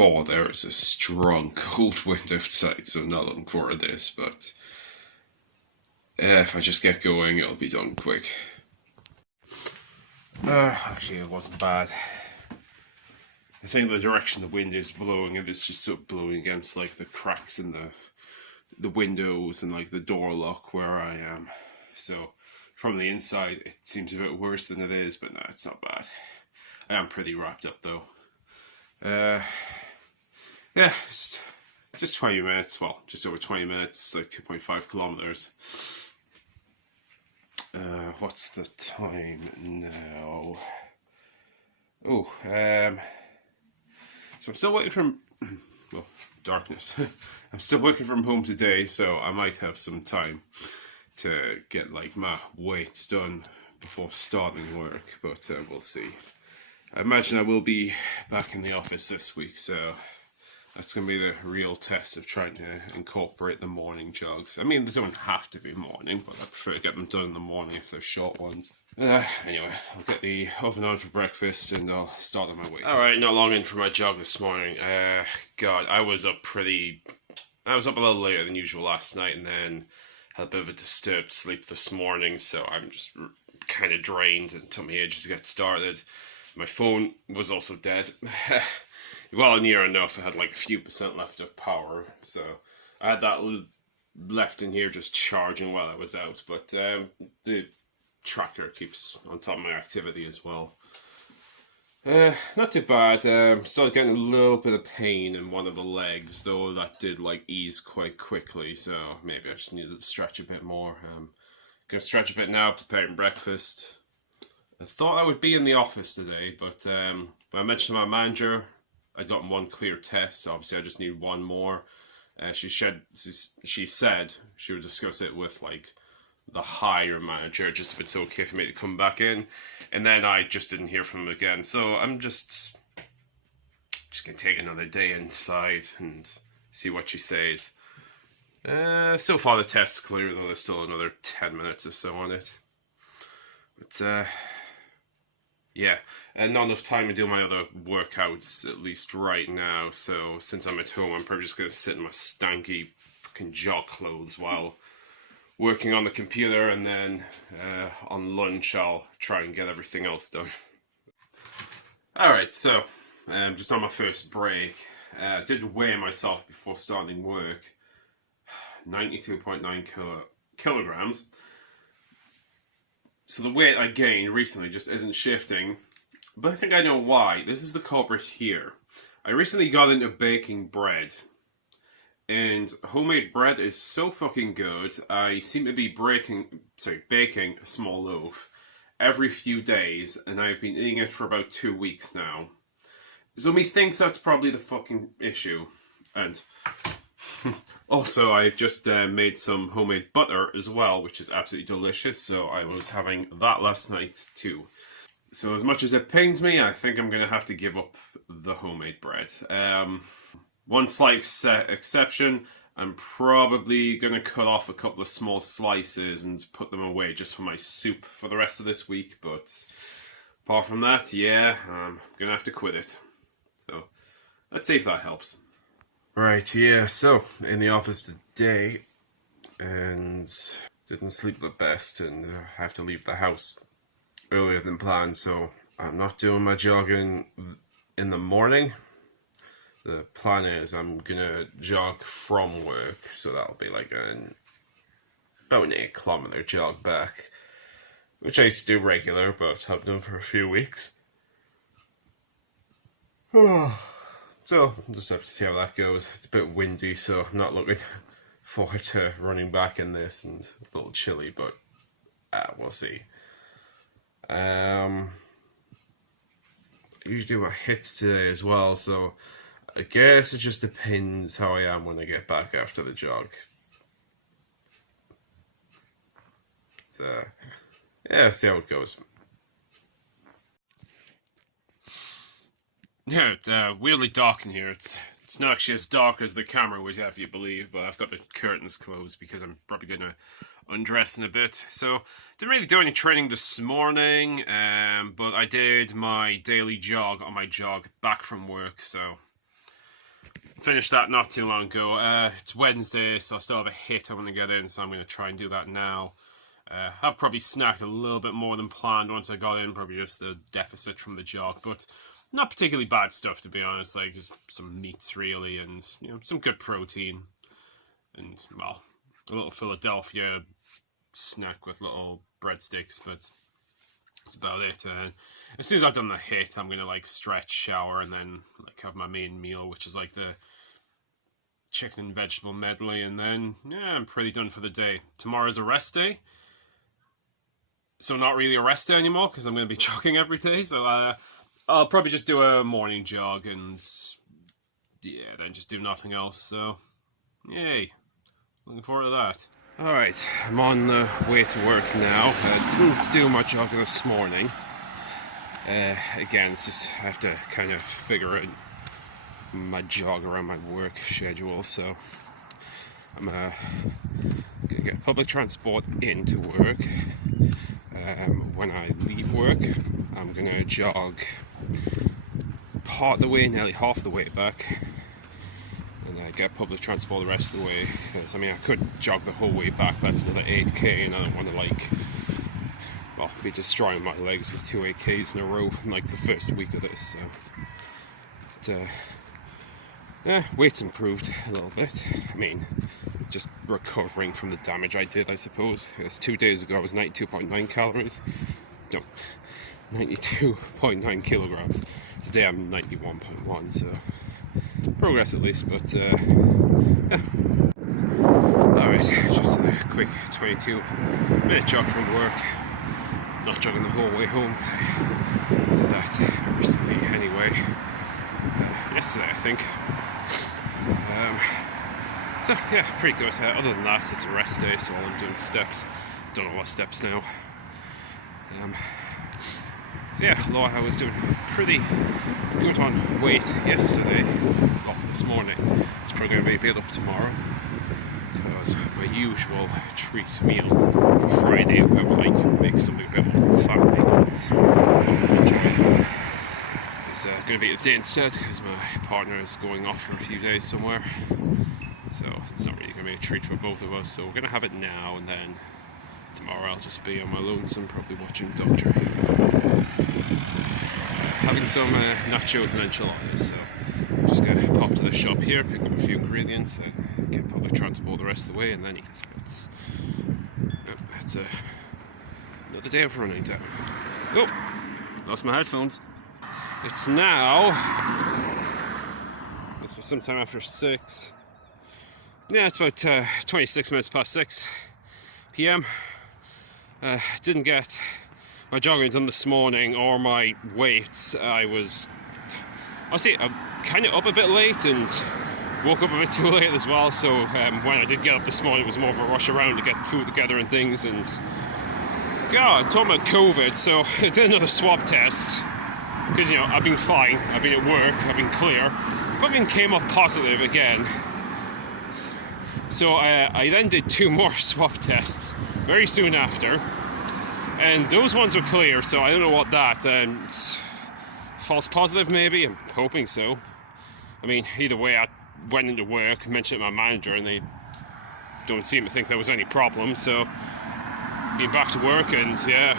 fall, there is a strong cold wind outside, so I'm not looking forward to this, but if I just get going, it'll be done quick. Actually, it wasn't bad. I think the direction the wind is blowing, and it's just sort of blowing against like the cracks in the windows and like the door lock where I am. So from the inside, it seems a bit worse than it is, but no, it's not bad. I am pretty wrapped up though. Yeah, just 20 minutes. Well, just over 20 minutes, like 2.5 kilometers. What's the time now? Oh, so I'm still waiting from, well, darkness. I'm still working from home today, so I might have some time to get like my weights done before starting work, but we'll see. I imagine I will be back in the office this week, so that's going to be the real test of trying to incorporate the morning jogs. I mean, they don't have to be morning, but I prefer to get them done in the morning if they're short ones. Anyway, I'll get the oven on for breakfast and I'll start on my weights. Alright, not long in for my jog this morning. God, I was up a little later than usual last night and then had a bit of a disturbed sleep this morning, so I'm just kind of drained and it took me ages to get started. My phone was also dead. Well, near enough. I had like a few % left of power, so I had that left in here just charging while I was out, but the tracker keeps on top of my activity as well. Not too bad. Started getting a little bit of pain in one of the legs, though that did like ease quite quickly, so maybe I just needed to stretch a bit more. Gonna stretch a bit now, preparing breakfast. I thought I would be in the office today, but when I mentioned to my manager I'd gotten one clear test. Obviously I just need one more. She said she would discuss it with like the higher manager, just if it's okay for me to come back in, and then I just didn't hear from him again, so I'm just gonna take another day inside and see what she says. So far the test's clear, though there's still another 10 minutes or so on it, but yeah, and not enough time to do my other workouts, at least right now, so since I'm at home I'm probably just gonna sit in my stanky fucking jog clothes while working on the computer, and then on lunch I'll try and get everything else done. Alright, so just on my first break, I did weigh myself before starting work. 92.9 kilograms. So the weight I gained recently just isn't shifting, but I think I know why. This is the culprit here. I recently got into baking bread. And homemade bread is so fucking good. I seem to be baking a small loaf every few days, and I've been eating it for about 2 weeks now. So me thinks that's probably the fucking issue. And also, I just made some homemade butter as well, which is absolutely delicious. So I was having that last night too. So as much as it pains me, I think I'm gonna have to give up the homemade bread. One slight exception, I'm probably going to cut off a couple of small slices and put them away just for my soup for the rest of this week, but apart from that, yeah, I'm going to have to quit it. So, let's see if that helps. Right, yeah, so, in the office today, and didn't sleep the best, and I have to leave the house earlier than planned, so I'm not doing my jogging in the morning. The plan is I'm gonna jog from work, so that'll be like about an 8-kilometer jog back, which I used to do regular, but have done for a few weeks. So I'll just have to see how that goes. It's a bit windy, so I'm not looking forward to running back in this, and a little chilly, but we'll see. I usually do my hits today as well, so I guess it just depends how I am when I get back after the jog. So, yeah, see how it goes. Yeah, it's weirdly dark in here. It's not actually as dark as the camera would have you believe, but I've got the curtains closed because I'm probably going to undress in a bit. So, didn't really do any training this morning, but I did my daily jog on my jog back from work, so finished that not too long ago. It's Wednesday, so I still have a hit I want to get in, so I'm going to try and do that now. I've probably snacked a little bit more than planned once I got in, probably just the deficit from the jog, but not particularly bad stuff, to be honest. Like, just some meats really, and some good protein, and well, a little Philadelphia snack with little breadsticks, but that's about it. As soon as I've done the hit, I'm gonna like stretch, shower, and then like have my main meal, which is like the chicken and vegetable medley, and then I'm pretty done for the day. Tomorrow's a rest day, so not really a rest day anymore because I'm gonna be jogging every day. So I'll probably just do a morning jog and then just do nothing else. So yay, looking forward to that. Alright, I'm on the way to work now. I didn't do my jogging this morning. Again, it's just I have to kind of figure out my jog around my work schedule, so I'm gonna get public transport into work. When I leave work, I'm gonna jog part of the way, nearly half the way back, and get public transport the rest of the way. Because I could jog the whole way back, that's another 8k, and I don't want to be destroying my legs with 2 8Ks in a row in like the first week of this. So weight's improved a little bit. Just recovering from the damage I did, I suppose. Because 2 days ago I was 92.9 calories. No, 92.9 kilograms. Today I'm 91.1, so progress at least, but Alright, just a quick 22-minute jog from work. Not jogging the whole way home, did that recently anyway. Yesterday, I think. So yeah, pretty good. Other than that, it's a rest day, so all I'm doing is steps. Don't know what steps now. So yeah, although I was doing pretty good on weight yesterday, well, this morning, it's probably going to be a bit up tomorrow, because my usual treat meal for Friday, where I like make something a bit more fattening and enjoy, is going to be today instead, because my partner is going off for a few days somewhere, so it's not really going to be a treat for both of us. So we're going to have it now, and then tomorrow I'll just be on my lonesome, probably watching Doctor Who, having some nachos and enchiladas. So I'm just going to pop to the shop here, pick up a few ingredients, and get public transport the rest of the way, and then eat. It's another day of running time. Oh, lost my headphones. It's now, this was sometime after 6. Yeah, it's about 26 minutes past 6 p.m. Didn't get my jogging done this morning or my weights. I'm kind of up a bit late and woke up a bit too late as well, so when I did get up this morning it was more of a rush around to get food together and things. And God, talking about COVID, so I did another swab test because I've been fine, I've been at work, I've been clear, fucking came up positive again. So I then did 2 more swab tests very soon after, and those ones were clear, so I don't know what that, false positive maybe, I'm hoping so. Either way, I went into work, mentioned it to my manager, and they don't seem to think there was any problem, so being back to work, and yeah,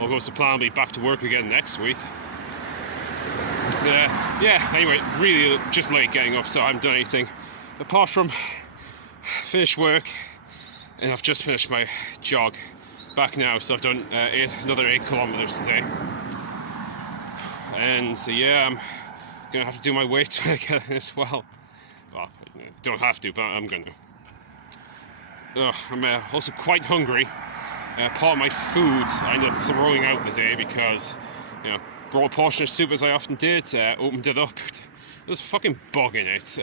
all goes to plan, I'll be back to work again next week. Anyway, really just late getting up, so I haven't done anything apart from finish work, and I've just finished my jog back now, so I've done another 8 kilometers today. And so yeah, I'm gonna have to do my weights when I get in as well. Well, I don't have to, but I'm gonna. I'm also quite hungry. Part of my food I ended up throwing out the day because, brought a portion of soup as I often did, opened it up, there was a fucking bug in it.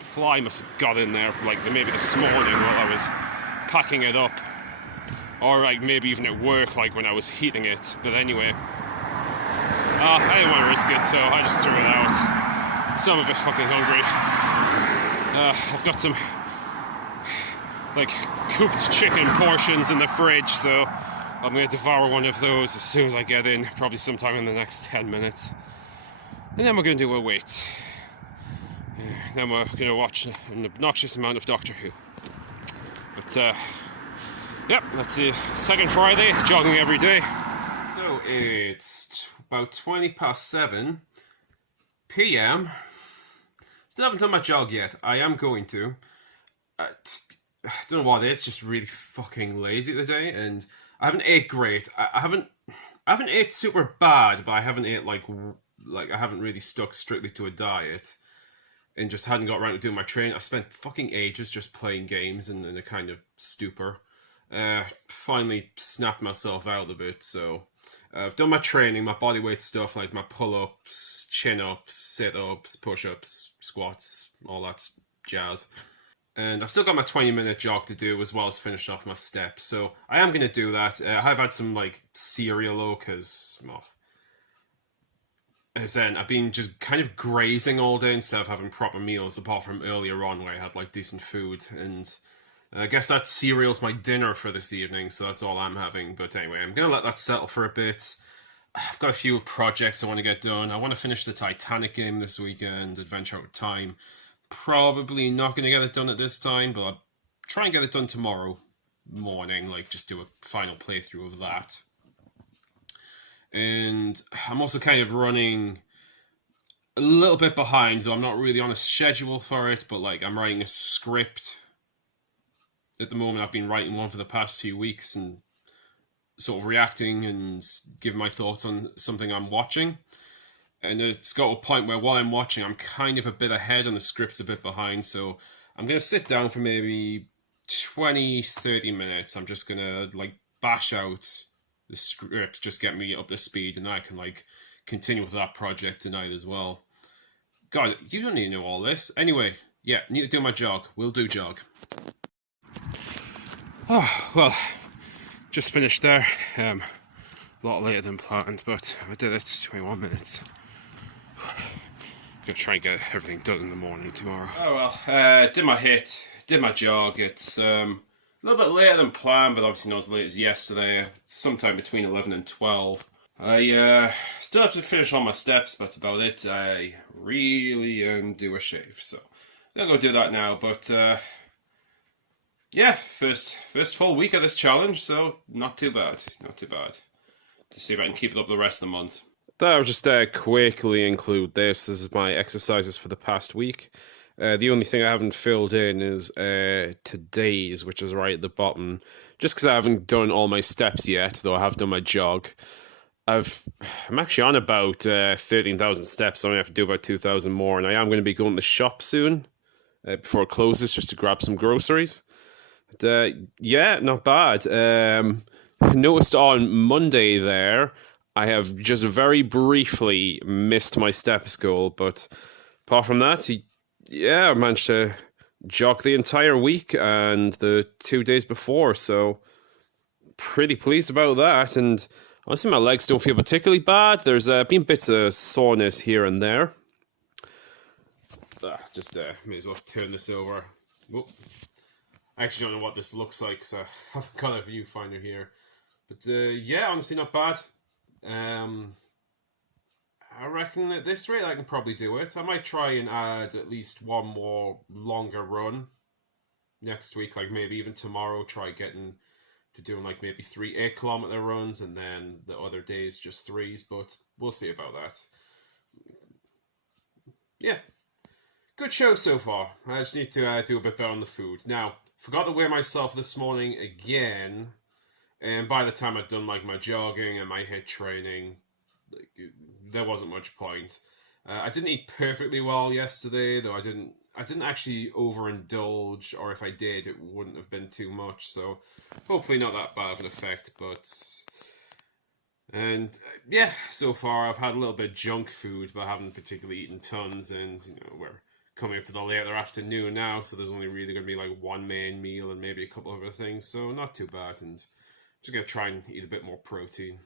Fly must have got in there, like maybe this morning while I was packing it up, or like maybe even at work, like when I was heating it. But anyway, I didn't want to risk it, so I just threw it out. So I'm a bit fucking hungry. I've got some like cooked chicken portions in the fridge, so I'm going to devour one of those as soon as I get in, probably sometime in the next 10 minutes. And then we're going to do a weight. then we're going to watch an obnoxious amount of Doctor Who. But, yep, that's the second Friday, jogging every day. So it's about 7 p.m. Still haven't done my jog yet. I am going to. I don't know what it is, just really fucking lazy today, and I haven't ate great. I haven't ate super bad, but I haven't ate like I haven't really stuck strictly to a diet, and just hadn't got around to doing my training. I spent fucking ages just playing games and in a kind of stupor. Finally snapped myself out of it, so I've done my training, my bodyweight stuff like my pull-ups, chin-ups, sit-ups, push-ups, squats, all that jazz. And I've still got my 20-minute jog to do as well as finish off my steps. So I am going to do that. I've had some like cereal though, because as in I've been just kind of grazing all day instead of having proper meals, apart from earlier on where I had like decent food. And I guess that cereal's my dinner for this evening, so that's all I'm having. But anyway, I'm going to let that settle for a bit. I've got a few projects I want to get done. I want to finish the Titanic game this weekend, Adventure Out of Time. Probably not going to get it done at this time, but I'll try and get it done tomorrow morning, like just do a final playthrough of that. And I'm also kind of running a little bit behind, though I'm not really on a schedule for it, but like I'm writing a script at the moment. I've been writing one for the past few weeks and sort of reacting and giving my thoughts on something I'm watching. And it's got a point where while I'm watching, I'm kind of a bit ahead and the script's a bit behind. So I'm going to sit down for maybe 20, 30 minutes. I'm just going to like bash out the script, just get me up to speed. And I can like continue with that project tonight as well. God, you don't need to know all this. Anyway, yeah, need to do my jog. We'll do jog. Oh, well, just finished there. A lot later than planned, but I did it, 21 minutes. Gonna try and get everything done in the morning tomorrow. Oh well, did my HIIT, did my jog. It's a little bit later than planned, but obviously not as late as yesterday. Sometime between 11 and 12. I still have to finish all my steps, but that's about it. I really do a shave, so I'm gonna go do that now. But yeah, first full week of this challenge, so not too bad, not too bad. To see if I can keep it up the rest of the month. I'll just quickly include this. This is my exercises for the past week. The only thing I haven't filled in is today's, which is right at the bottom. Just because I haven't done all my steps yet, though I have done my jog. I'm actually on about 13,000 steps, so I only have to do about 2,000 more. And I am going to be going to the shop soon, before it closes, just to grab some groceries. But, yeah, not bad. Noticed on Monday there, I have just very briefly missed my steps goal, but apart from that, I managed to jog the entire week and the 2 days before, so pretty pleased about that. And honestly, my legs don't feel particularly bad. There's been bits of soreness here and there. Just may as well turn this over. Whoop. I actually don't know what this looks like, so I haven't got a viewfinder here. But yeah, honestly, not bad. I reckon at this rate I can probably do it. I might try and add at least one more longer run next week, like maybe even tomorrow, try getting to doing like maybe 3 8-kilometer runs and then the other days just 3s, but we'll see about that. Yeah, good show so far. I just need to do a bit better on the food. Now, forgot to weigh myself this morning again. And by the time I'd done like my jogging and my HIIT training, like, there wasn't much point. I didn't eat perfectly well yesterday, though I didn't actually overindulge, or if I did, it wouldn't have been too much. So hopefully not that bad of an effect. And yeah, so far I've had a little bit of junk food, but I haven't particularly eaten tons. And we're coming up to the later afternoon now, so there's only really going to be like one main meal and maybe a couple of other things. So not too bad, and just going to try and eat a bit more protein.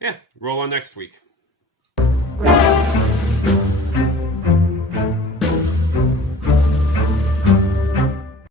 Yeah, roll on next week.